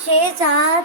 6-7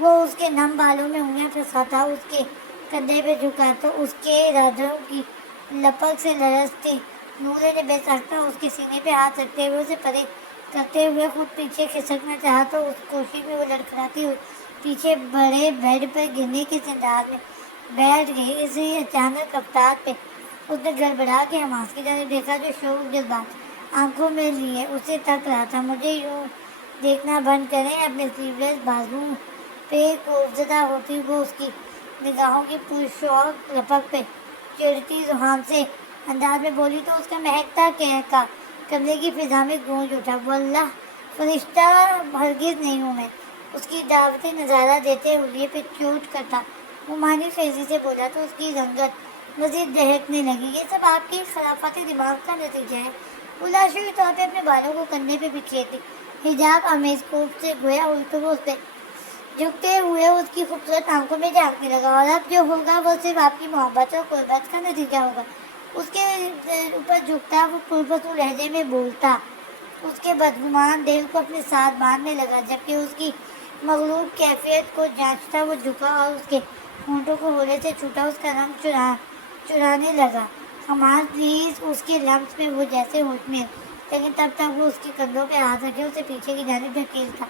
وہ اس کے نم بالوں میں انگلیاں پھنساتا، اس کے کندھے پہ جھکا تو اس کے رادھوں کی لپک سے لرزتی۔ نورے نے بے ساختہ اس کے سینے پہ ہاتھ رکھتے ہوئے اسے پرے کرتے ہوئے خود پیچھے کھسکنا چاہا تو اس کوشش میں وہ لڑکھڑاتی ہوئی پیچھے بڑے بیڈ پر گرنے کے انداز میں بیٹھ گئی۔ اسی اچانک رفتار پہ اس نے گڑبڑا کے حماس کی جانب دیکھا جو شوق جذبات آنکھوں میں لیے اسے تک رہا تھا۔ مجھے یوں دیکھنا بند کریں، اپنے سلیولیس بازو پہ خوفزدہ ہوتی وہ اس کی نگاہوں کی پرشوق لپک پہ چڑھتی زبان سے انداز میں بولی تو اس کا مہکتا قہقہ کمرے کی فضا میں گونج اٹھا۔ واللہ فرشتہ ہرگز نہیں ہوں میں۔ اس کی دعوت نظارہ دیتے ہوئے پہ چوٹ کرتا وہ معنی خیزی سے بولا تو اس کی رنگت مزید دہکنے لگی۔ یہ سب آپ کی خرافات دماغ کا نتیجہ ہے۔ وہ لاشعوری طور پہ اپنے بالوں کو کندھے پہ بکھیرتی حجاب آمیز خوف سے گویا ہوئی تو وہ اس پہ جھکتے ہوئے اس کی خوبصورت آنکھوں میں جھانکنے لگا۔ اور اب جو ہوگا وہ صرف آپ کی محبت اور قربت کا نتیجہ ہوگا۔ اس کے اوپر جھکتا وہ پرسکون لہجے میں بولتا، اس کے بدگمان دل کو اپنے ساتھ باندھنے لگا، جبکہ اس کی مغلوب کیفیت کو جانچتا وہ جھکا اور اس کے ہونٹوں کو ہولے سے چھوٹا، اس کا رنگ چرانے لگا۔ حماس پلیز، اس کے لمس میں وہ جیسے ہوش میں، لیکن تب تک وہ اس کے کندھوں پہ ہاتھ رکھے اسے پیچھے کی جانب دھکیلتا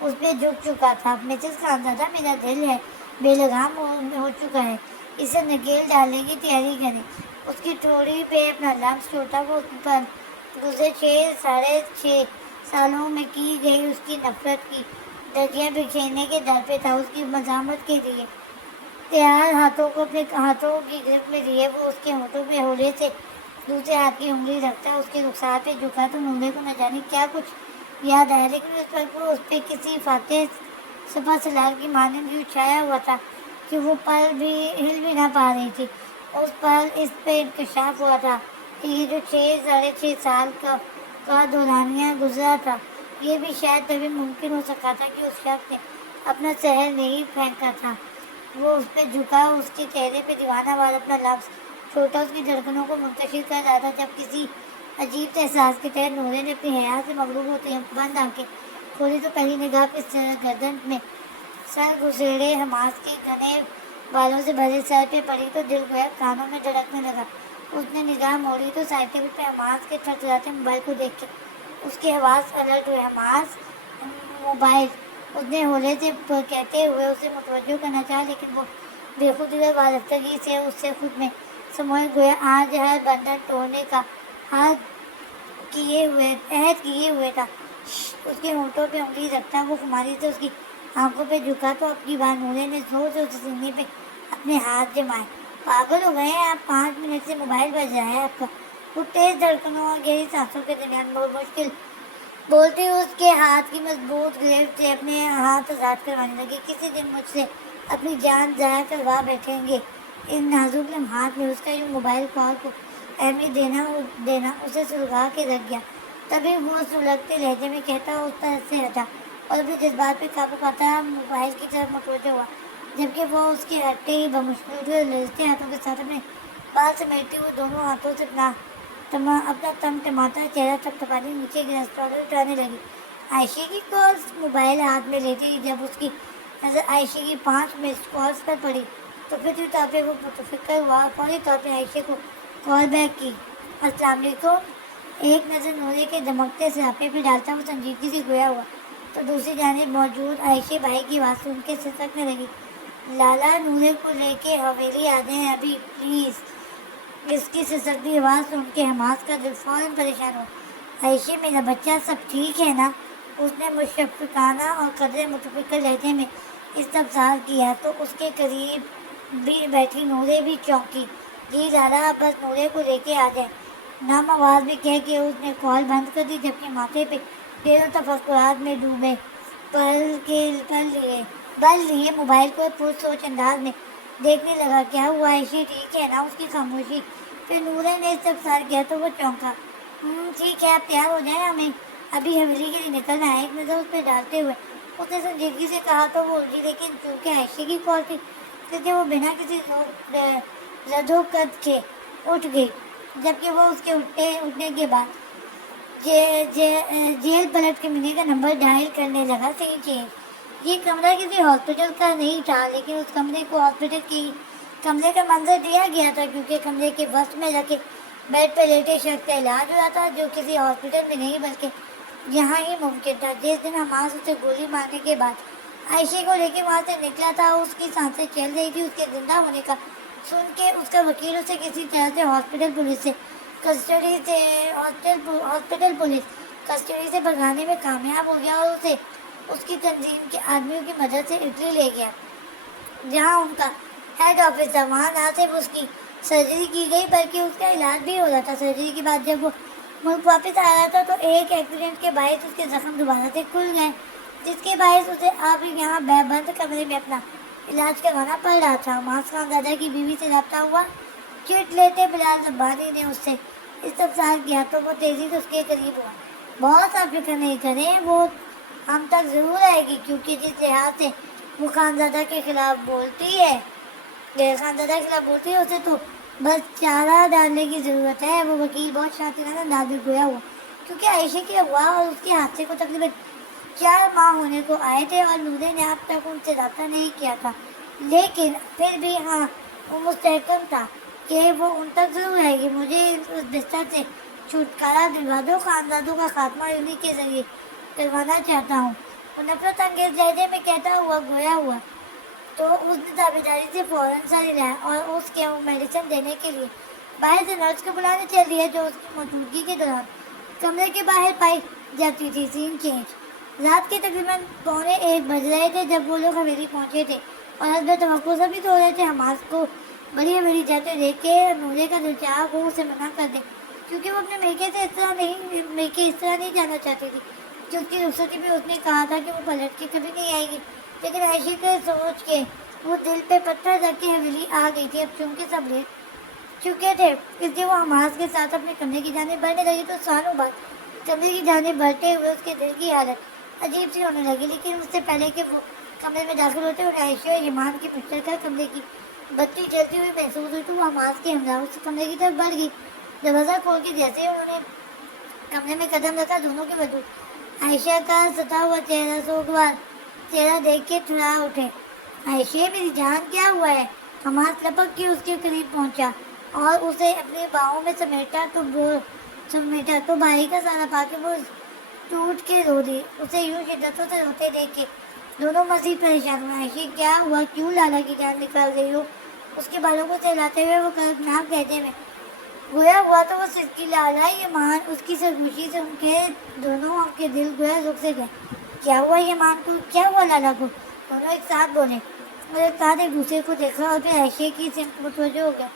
اس پہ جھک چکا تھا۔ مسز خانزادہ، میرا دل ہے بے لگام ہو چکا ہے، اسے نکیل ڈالنے کی تیاری کریں۔ اس کی ٹھوڑی پہ اپنا لمس چھوڑتا وہ اس پر گزرے 6 سالوں میں کی گئی اس کی نفرت کی دھجیاں بکھیرنے کے در پہ تھا۔ اس کی مزاحمت کے لیے تیار ہاتھوں کو اپنے ہاتھوں کی گرفت میں لیے وہ اس کے ہونٹوں پہ ہولے سے دوسرے ہاتھ کی انگلی رکھتا اس کے رخسار پہ جھکا تو نورے کو نہ جانے کیا کچھ یاد آیا، لیکن اس وقت وہ اس پہ کسی فاتح سپہ سالار کی مانند یوں چھایا ہوا تھا کہ وہ پل بھی ہل بھی نہ پا رہی تھی۔ اس پل اس پہ انکشاف ہوا تھا کہ یہ جو 6 سال کا دورانیہ گزرا تھا، یہ بھی شاید تبھی ممکن ہو سکا تھا کہ اس شخص نے اپنا زہر نہیں پھینکا تھا۔ وہ اس پہ جھکا، اس کے چہرے پہ دیوانہ وار اپنا لفظ چھوٹا، اس کی دھڑکنوں کو منتشر کر رہا تھا، جب کسی عجیب احساس کے تحت نورے نے اپنی حیا سے مغلوب ہوتے بند آنکھیں کھولی تو پہلی نگاہ پہ گردن میں سر گھسیڑے حماس کے گھنے بالوں سے بھرے سر پہ پڑی تو دل گویا کانوں میں دھڑکنے لگا۔ اس نے نگاہ موڑی تو سائڈ ٹیبل پہ حماس کے تھرتھراتے موبائل کو دیکھ کے اس کے حواس الرٹ ہوئے۔ Hamas, mobile! اس نے ہولے سے کہتے ہوئے اسے متوجہ کرنا چاہا، لیکن وہ بے خودی اور وارفتگی سے اس سے خود میں سموئے گویا آج ہر بندھن توڑنے کا عہد کیے ہوئے تھا۔ اس کے ہونٹوں پہ انگلی رکھتا وہ خماری سے اس کی آنکھوں پہ جھکا تو اب کی بار نورے نے زور سے اس سینے پہ اپنے ہاتھ جمائے۔ پاگل ہو گئے ہیں آپ؟ 5 منٹ سے موبائل بج رہا ہے آپ کا۔ وہ تیز دھڑکنوں اور گہری سانسوں کے درمیان بہت مشکل بولتی اس کے ہاتھ کی مضبوط گرفت سے اپنے ہاتھ آزاد کروانے لگی۔ کسی دن مجھ سے اپنی جان ضائع کروا بیٹھیں گے۔ ان نازک لمحات میں اس کا یوں موبائل کال کو اہمیت دینا اسے سلگا کے رکھ گیا۔ تبھی وہ سلگتے لہجے میں کہتا اس پر سے ہٹا اور اپنے جذبات پہ قابو پاتا موبائل کی طرف متوجہ ہوا، جبکہ وہ اس کے ہٹتے ہی بمشکل اٹھی اور لرزتے ہاتھوں کے ساتھ اپنے بال سمیٹتے ہوئے دونوں ہاتھوں سے اپنا ٹمٹماتا چہرہ تھپتھپانے نیچے گرا اسٹالر اٹھانے لگی۔ عائشہ کی کالز؟ موبائل ہاتھ میں لیتی ہی جب اس کی نظر عائشہ کی 5 مسڈ کالز پر پڑی تو فطری طور پہ وہ متفکر ہوا اور فوری طور پہ عائشہ کو کال بیک کی۔ السلام علیکم۔ ایک نظر نورے کے دمکتے سراپے پہ ڈالتا وہ سنجیدگی سے گویا ہوا تو دوسری جانب موجود عائشہ بھائی کی آواز سن کے سسکنے لگی۔ لالا، نورے کو لے کے حویلی آ جائیں ابھی پلیز۔ اس کی سسکتی آواز سن کے حماس کا دل فوراً پریشان ہوا۔ عائشہ میرا بچہ، سب ٹھیک ہے نا؟ اس نے مشفقانہ اور قدرے متفکر لہجے میں استفسار کیا تو اس کے قریب بھی بیٹھی نورے بھی چونکی۔ جی لالا، بس نورے کو لے کے آ جائیں، نم آواز میں کہہ کے اس نے کال بند کر دی، جبکہ ماتھے پہ ڈھیروں تفکرات میں ڈوبے بل لیے موبائل کو پرسوچ انداز میں دیکھنے لگا۔ کیا ہوا عائشہ، ٹھیک ہے نا؟ اس کی خاموشی پھر نورے نے استفسار کیا تو وہ چونکا۔ ٹھیک ہے، آپ تیار ہو جائیں، ہمیں ابھی حویلی کے لیے نکلنا ہے۔ ایک نظر اس پہ ڈالتے ہوئے اس نے سنجیدگی سے کہا تو وہ الجھی، لیکن چونکہ عائشہ کی کال تھی اس لیے وہ بنا کسی ردوکت کے اٹھ گئی، جبکہ وہ اس کے اٹھنے کے بعد جیل پلٹ کے منی کا نمبر ڈائل کرنے لگا۔ صحیح چینج یہ کمرہ کسی ہاسپٹل کا نہیں تھا، لیکن اس کمرے کو ہاسپٹل کی کمرے کا منظر دیا گیا تھا، کیونکہ کمرے کے وسط میں رکھے بیڈ پہ لیٹے شخص کا علاج ہو رہا تھا، جو کسی ہاسپٹل میں نہیں بلکہ یہاں ہی ممکن تھا۔ جس دن حماس اسے گولی مارنے کے بعد عائشہ کو لے کے وہاں سے نکلا تھا، اس کی سانسیں چل رہی تھی۔ اس کے زندہ ہونے کا سن کے اس کا وکیل اسے کسی طرح سے ہاسپٹل پولیس کسٹڈی سے بھگانے میں کامیاب ہو گیا، اور اسے اس کی تنظیم کے آدمیوں کی مدد سے اٹلی لے گیا، جہاں ان کا ہیڈ آفس تھا۔ وہاں نہ صرف اس کی سرجری کی گئی بلکہ اس کا علاج بھی ہو رہا تھا۔ سرجری کے بعد جب وہ ملک واپس آ رہا تھا تو ایک ایکسیڈنٹ کے باعث اس کے زخم دوبارہ سے کھل گئے، جس کے باعث اسے اب یہاں بند کمرے میں اپنا علاج کروانا پڑ رہا تھا۔ حماس خان زادہ کی بیوی سے رابطہ ہوا۔ چٹ لیتے بلال ربانی نے اس سے استفسار کیا تو وہ تیزی سے اس کے قریب ہوا۔ بہت سا فکر نہیں کریں، وہ ہم تک ضرور آئے گی، کیونکہ جس لحاظ سے وہ خانزادہ کے خلاف بولتی ہے اسے تو بس چارہ ڈالنے کی ضرورت ہے۔ وہ وکیل بہت شاطرانہ انداز میں گویا ہوا، کیونکہ عائشہ کے اغوا اور اس کے حادثے کو تقریباً 4 ماہ ہونے کو آئے تھے، اور نورے نے اب تک ان سے رابطہ نہیں کیا تھا، لیکن پھر بھی ہاں وہ مستحکم تھا کہ وہ ان تک ضرور آئے گی۔ مجھے اس بستر سے چھٹکارا دلوا دو، خانزادوں کا خاتمہ انہی کے ذریعے کروانا چاہتا ہوں، وہ نفرت انگیز لہجے میں کہتا ہوا گویا ہوا۔ تو اس نے تابعداری سے فوراً سر ہلایا اور اس کے میڈیسن دینے کے لیے باہر سے نرس کو بلانے چل دیا، جو اس کی موجودگی کے دوران کمرے کے باہر پائی جاتی تھی۔ سین چینج۔ رات کے تقریباً 1:15 بج رہے تھے جب وہ لوگ حویلی پہنچے تھے، اور حسب توقع سبھی سو رہے تھے۔ حماس کو بڑی حویلی جاتے دیکھ کے نورے کا دل چاہا وہ اسے منع کر دے، کیونکہ وہ اپنے میکے اس طرح نہیں جانا چاہتی تھی کہ اس کی رخصتی میں اس نے کہا تھا کہ وہ پلٹ کے کبھی نہیں آئے گی، لیکن عائشہ کے سوچ کے وہ دل پہ پتھر رکھ کے حویلی آ گئی تھی۔ اب چونکہ سب لیٹ چکے تھے، اس لیے وہ حماس کے ساتھ اپنے کمرے کی جانب بڑھنے لگی، تو سالوں بعد کمرے کی جانب بڑھتے ہوئے اس کے دل کی حالت عجیب سی ہونے لگی۔ لیکن اس سے پہلے کہ وہ کمرے میں داخل ہوتے اور عائشہ اور ایمان کی پکچر کا کمرے کی بتی جلتی ہوئی محسوس ہوئی، تو وہ حماس کے ہمراہ اس کمرے کی طرف بڑھ گئی۔ دروازہ کھول کے جیسے انہوں نے کمرے میں قدم رکھا، دونوں کے وجود عائشہ کا ستا ہوا سوگوار چہرہ دیکھ کے تھرا اٹھے۔ عائشہ میری جان، کیا ہوا ہے؟ حماس لپک کے اس کے قریب پہنچا اور اسے اپنی باہوں میں سمیٹا تو بھائی کا سہارا پا کے وہ ٹوٹ کے رو دی۔ اسے یوں شدتوں سے روتے دیکھ کے دونوں مزید پریشان ہوئے۔ عائشہ کیا ہوا؟ کیوں لالا کی جان نکال گئی ہو؟ اس کے بالوں کو سہلاتے ہوئے وہ کرناک لہجے میں گویا ہوا تو وہ سسکی لالا ایمان۔ اس کی سرگوشی سے ان کے دونوں کے دل گویا رک سے گئے۔ کیا ہوا ایمان کو؟ کیا ہوا لالا کو؟ دونوں ایک ساتھ بولے اور ایک ساتھ ایک دوسرے کو دیکھا، اور پھر عائشہ کی سمت متوجہ ہو گیا۔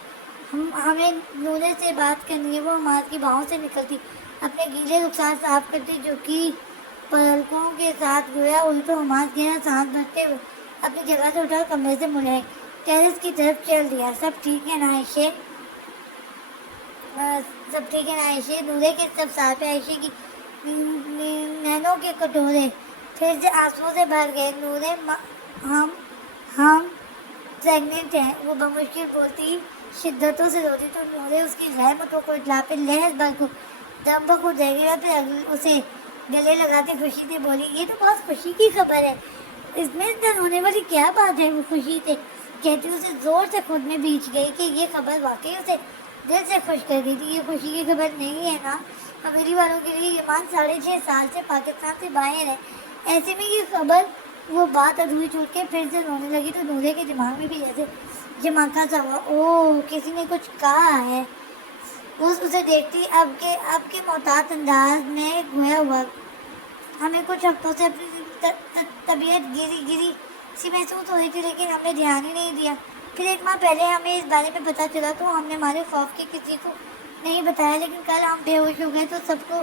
ہمیں نورے سے بات کرنی ہے۔ وہ حماس کی باہوں سے نکلتی اپنے گیلے رخسار صاف کرتی، جو کہ پلکوں کے ساتھ گویا ہوئی، تو حماس گہرا سانس بھرتے ہوئے اپنی جگہ سے اٹھا کمرے سے مڑے ٹیرس کی طرف چل دیا۔ سب ٹھیک ہے نا عائشہ؟ نورے کے استفسار پہ عائشہ کی نینوں کے کٹورے پھر سے آنسوؤں سے بھر گئے۔ نورے ہم پریگننٹ ہیں، وہ بمشکل بولتی، شدتوں سے روتی، تو نورے اس کی غیر متوقع اطلاع پہ لہر بھر کو دم بخود رہ گئی، اور پھر اسے گلے لگاتے خوشی سے بولی، یہ تو بہت خوشی کی خبر ہے، اس میں اتنا رونے والی کیا بات ہے؟ وہ خوشی سے کہتی اسے زور سے خود میں بیچ گئی کہ یہ خبر واقعی اسے دل سے خوش کر دی تھی۔ یہ خوشی کی خبر نہیں ہے نا حویلی والوں کے لیے؟ ایمان 6.5 سال سے پاکستان سے باہر ہے، ایسے میں یہ خبر۔ وہ بات ادھوری چھوڑ کے پھر سے رونے لگی، تو نورے کے دماغ میں بھی جیسے جھماکا سا ہوا۔ اوہ، کسی نے کچھ کہا ہے؟ اسے دیکھتی اب کے محتاط انداز میں گویا ہوا، ہمیں کچھ ہفتوں سے اپنی طبیعت گری سی محسوس ہو رہی تھی، لیکن ہم نے دھیان ہی نہیں دیا۔ پھر 1 ماہ پہلے ہمیں اس بارے میں پتہ چلا تو ہم نے ہمارے خوف کے کسی کو نہیں بتایا، لیکن کل ہم بے ہوش ہو گئے تو سب کو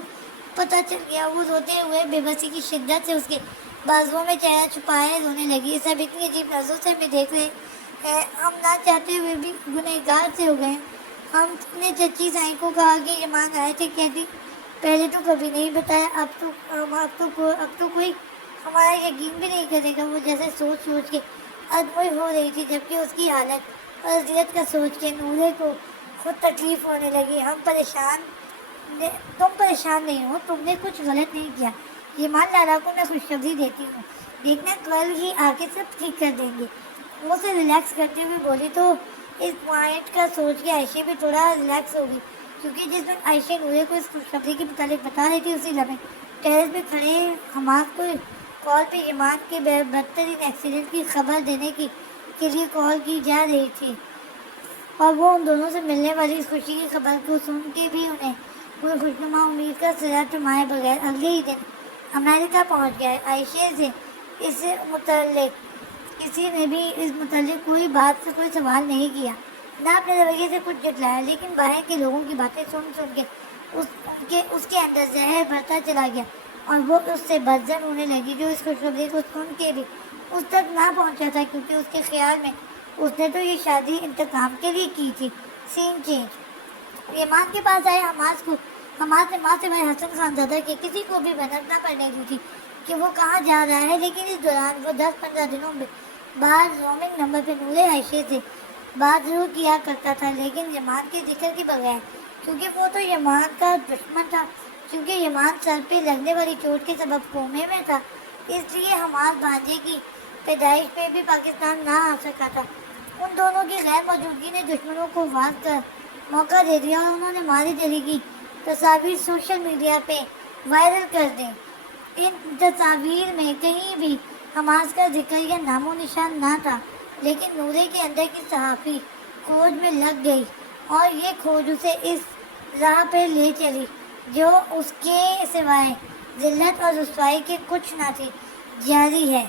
پتہ چل گیا۔ وہ روتے ہوئے بے بسی کی شدت سے اس کے بازوؤں میں چہرہ چھپائے رونے لگی۔ سب اتنی عجیب نظروں سے ہمیں دیکھ رہے ہیں، ہم نہ چاہتے ہوئے بھی گنہگار سے ہو گئے۔ ہم نے چچی سائیں کو کہا کہ ایمان آئے تھے، کہتی پہلے تو کبھی نہیں بتایا، اب تو کوئی ہمارا یقین بھی نہیں کرے گا۔ وہ جیسے سوچ کے ادموئی ہو رہی تھی، جبکہ اس کی حالت اور اذیت کا سوچ کے نورے کو خود تکلیف ہونے لگی۔ تم پریشان نہیں ہو، تم نے کچھ غلط نہیں کیا، یمان لارا کو میں خوشخبری دیتی ہوں، دیکھنا کل ہی آ کے سب ٹھیک کر دیں گے۔ وہ اسے ریلیکس کرتے ہوئے بولی تو اس پوائنٹ کا سوچ کے عائشہ بھی تھوڑا ریلیکس ہو گئی، کیونکہ جس وقت عائشہ نورے کو اس خوشخبری کے متعلق بتا رہی تھی، اسی لمحے ٹیرس پہ کھڑے حماد کو کال پہ یمان کے بدترین ایکسیڈنٹ کی خبر دینے کے لیے کال کی جا رہی تھی، اور وہ ان دونوں سے ملنے والی اس خوشی کی خبر کو سن کے بھی انہیں کوئی خوشنما امید کا سرا ٹمائے بغیر اگلے ہی دن امریکہ پہنچ گیا۔ عائشہ سے کسی نے بھی اس متعلق کوئی بات سے کوئی سوال نہیں کیا، نہ اپنے رویے سے کچھ جتلایا، لیکن باہر کے لوگوں کی باتیں سن کے اس کے اندر زہر بھرتا چلا گیا، اور وہ اس سے بدزن ہونے لگی، جو اس خوشخبری کو سن کے بھی اس تک نہ پہنچا تھا، کیونکہ اس کے خیال میں اس نے تو یہ شادی انتقام کے لیے کی تھی۔ سین چینج۔ یمان کے پاس آئے حماد نے ماں سے بھائی حسن خان زادہ کے کسی کو بھی بھنک نہ پڑنے دی تھی کہ وہ کہاں جا رہا ہے، لیکن اس دوران وہ 10-15 دنوں میں بعض رومنگ نمبر پہ نورے عائشہ سے بات ضرور کیا کرتا تھا، لیکن یمان کے ذکر کے بغیر، کیونکہ وہ تو یمان کا دشمن تھا، کیونکہ یمان سر پہ لگنے والی چوٹ کے سبب کومے میں تھا، اس لیے حماد بھانجے کی پیدائش میں بھی پاکستان نہ آ سکا تھا۔ ان دونوں کی غیر موجودگی نے دشمنوں کو واضح کر موقع دے دیا، اور انہوں نے ماری جلی کی تصاویر سوشل میڈیا پہ وائرل کر دیں۔ ان تصاویر میں کہیں بھی حماس کا ذکر یا نام و نشان نہ تھا، لیکن نورے کے اندر کی صحافی کھوج میں لگ گئی، اور یہ کھوج اسے اس راہ پہ لے چلی جو اس کے سوائے ذلت اور رسوائی کے کچھ نہ تھی۔ جاری ہے۔